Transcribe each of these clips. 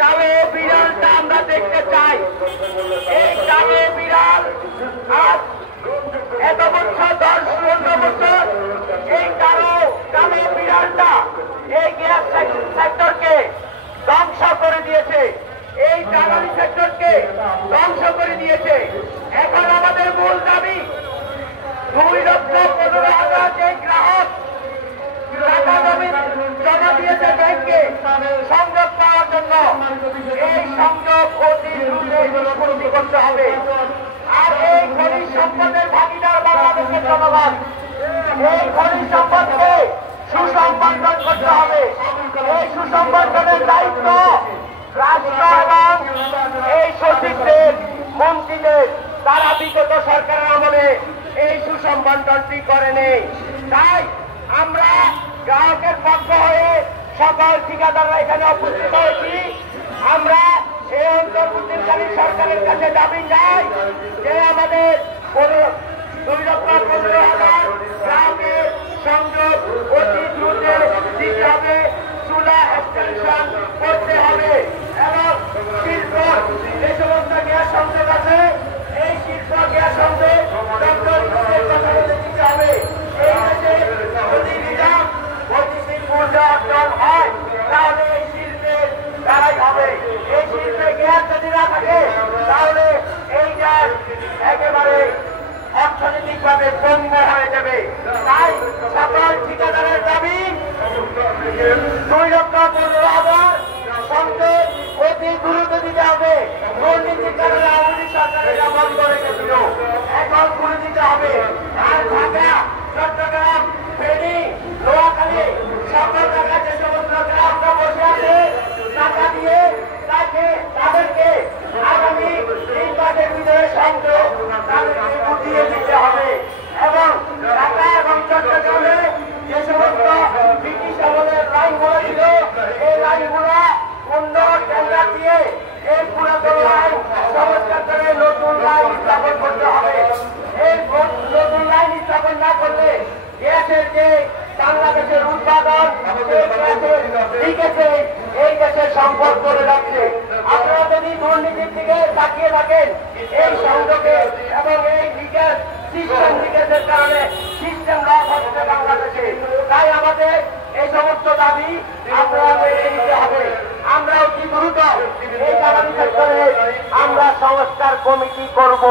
কালো বিড়ালটা আমরা দেখতে চাই। এই কালো বিড়াল আজ এত বছর 10-15 বছর এই কালো বিড়ালটা এই গ্যাস সেক্টরকে ধ্বংস করে দিয়েছে, এই জ্বালানি সেক্টরকে ধ্বংস করে দিয়েছে। এখন আমাদের মূল দাবি 2,15,000 যে গ্রাহক টাকা জমা দিয়েছে ব্যাংকে সংযোগ পাওয়ার জন্য, এই সংযোগ অতি দ্রুত নিষ্পত্তি করতে হবে। আর এই খনিজ সম্পদের ভাগিদার বাংলাদেশের জনগণ, এই খনিজ সম্পদকে সুসম্বর্ধন করতে হবে। এই সুসম্বর্ধনের দায়িত্ব রাষ্ট্র এবং এই সচিবদের, মন্ত্রীদের, তারা বিগত সরকারের আমলে এই সুসম্বর্ধনটি করেনি। তাই আমরা গ্রাহকের পক্ষ হয়ে সকল ঠিকাদাররা এখানে উপস্থিত হয়েছি। আমরা এই অন্তর্বর্তীকালীন সরকারের কাছে দাবি চাই যে আমাদের 2,15,000 গ্রাহকের সংযোগ অতি দ্রুত দিতে হবে, চুলা এক্সটেনশন করতে হবে এবং শিল্প যে সমস্ত গ্যাস সংযোগ আছে এই শিল্প গ্যাস সংযোগ দিতে হবে। এই দেশে যদি নিজাম বৈদ্যুতিক ঊর্জা অর্জন হয় তাহলে এই শিল্পের দ্বারাই হবে। এই শিল্পে গ্যাস যদি না থাকে তাহলে এই গ্যাস একেবারে অর্থনৈতিকভাবে পণ্য হয়ে যাবে। তাই সকল ঠিকাদারের দাবি 2,15,000 সংযোগ অতি দ্রুত দিতে হবে। দুর্নীতির কারণে আওয়ামী সরকারের বন্ধ রেখেছিল, এখন খুলে দিতে হবে। আর ঢাকা, চট্টগ্রাম, ফেনী, নোয়াখালী সকল জায়গায় যে সমস্ত গ্রাহকরা বসে আছে টাকা দিয়ে তাদেরকে আগামী 3 মাসের ভিতরে সংযোগ তাদেরকে উঠিয়ে দিতে হবে। এবং ঢাকা এবং চট্টগ্রামে যে সমস্ত ব্রিটিশ আমলের লাইনগুলো ছিল এই লাইনগুলো উন্নত টেন্ডার দিয়ে এই পুরাতন লাইন সংস্কার করে নতুন লাইন স্থাপন করতে হবে। এই নতুন লাইন স্থাপন না করলে গ্যাসের যে বাংলাদেশের উৎপাদন লিখেছে এই দেশের সম্পদ করে রাখছে। আপনারা যদি দুর্নীতির দিকে তাকিয়ে থাকেন এই সংযোগে এবং এই লিগেল সিস্টেম লিগেলের কারণে সিস্টেম লস হচ্ছে বাংলাদেশে। তাই আমাদের এই সমস্ত দাবি আপনারা মেনে নিতে হবে। আমরা অতি দ্রুত এই জ্বালানি সেক্টরে আমরা সংস্কার কমিটি করব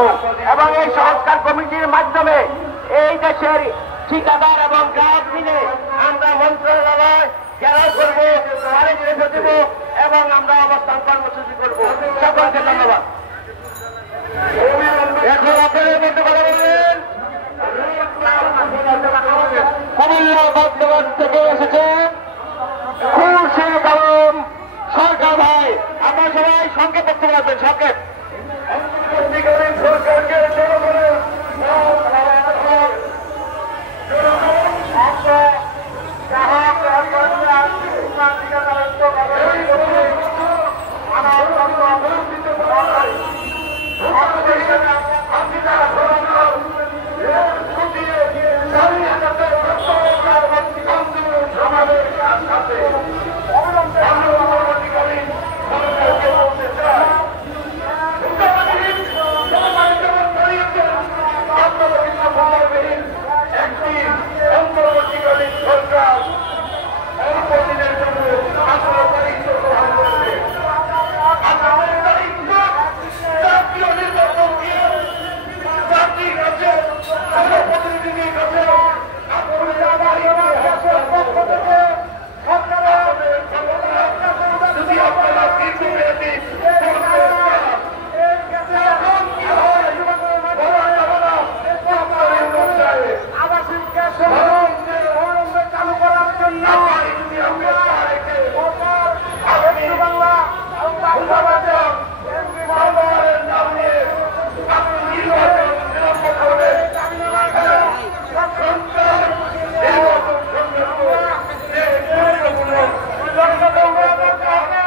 এবং এই সংস্কার কমিটির মাধ্যমে এই দেশের ঠিকাদার এবং গ্রাহক মিলে আমরা মন্ত্রণালয় ঘেরাও করব, বাণিজ্য দেব এবং আমরা অবস্থান কর্মসূচি করব। সকলকে ধন্যবাদ। এখন আপনাদের মধ্যে কথা বলবেন কুমিল্লা বর্ধমান থেকে এসেছেন খুরশিদ আলম সরকার ভাই। আপনারা সবাই সংক্ষেপ বক্তব্য রাখবেন। সংক্ষেপ।